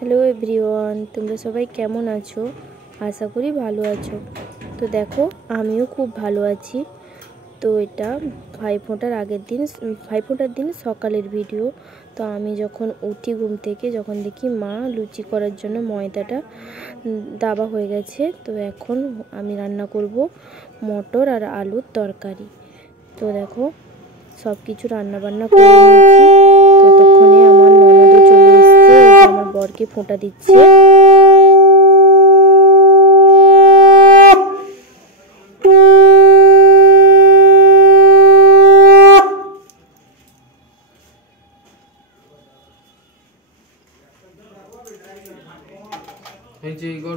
Hello everyone, তোমরা সবাই কেমন আছো? আশা করি ভালো আছো। তো দেখো, আমিও খুব ভালো আছি। তো এটা ভাইফোঁটার দিন সকালের ভিডিও। তো আমি যখন উঠি ঘুম থেকে, যখন দেখি মা লুচি করার জন্য ময়দাটা দাবা হয়ে গেছে। তো এখন আমি রান্না করব মটর আর আলুর তরকারি। তো দেখো, সব কিছু রান্নাবান্না করে নিয়েছি। ততক্ষণে আমার ননদও চলে এসছে, আমার বরকে ফোঁটা দিচ্ছে।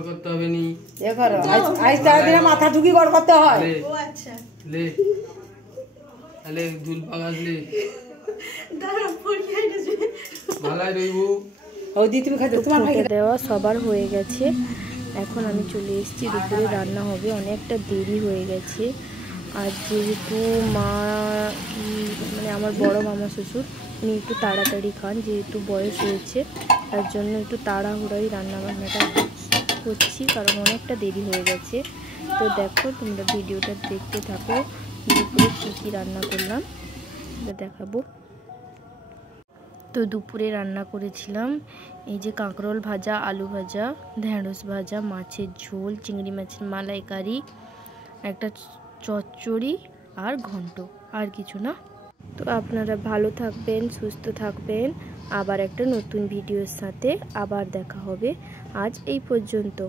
করতে হবে নি, মাথা ঢুকি গড় করতে হয়। দেওয়া সবার হয়ে গেছে। এখন আমি চলে এসেছি, দুপুরে রান্না হবে। অনেকটা দেরি হয়ে গেছে। আর যেহেতু আমার বড় মামা শ্বশুর উনি একটু তাড়াতাড়ি খান, যেহেতু বয়স হয়েছে, তার জন্য একটু তাড়াহুড়োই রান্নাবান্নাটা করছি, কারণ অনেকটা দেরি হয়ে গেছে। তো দেখো, তোমরা ভিডিওটা দেখতে থাকো, দুপুরে কী রান্না করলাম দেখাবো। তো দুপুরে রান্না করেছিলাম এই যে কাঁকরোল ভাজা, আলু ভাজা, ঢেঁড়স ভাজা, মাছের ঝোল, চিংড়ি মাছের মালাইকারি, একটা চচ্চড়ি আর ঘন্ট, আর কিছু না। তো আপনারা ভালো থাকবেন, সুস্থ থাকবেন। আবার একটা নতুন ভিডিওর সাথে আবার দেখা হবে। আজ এই পর্যন্ত।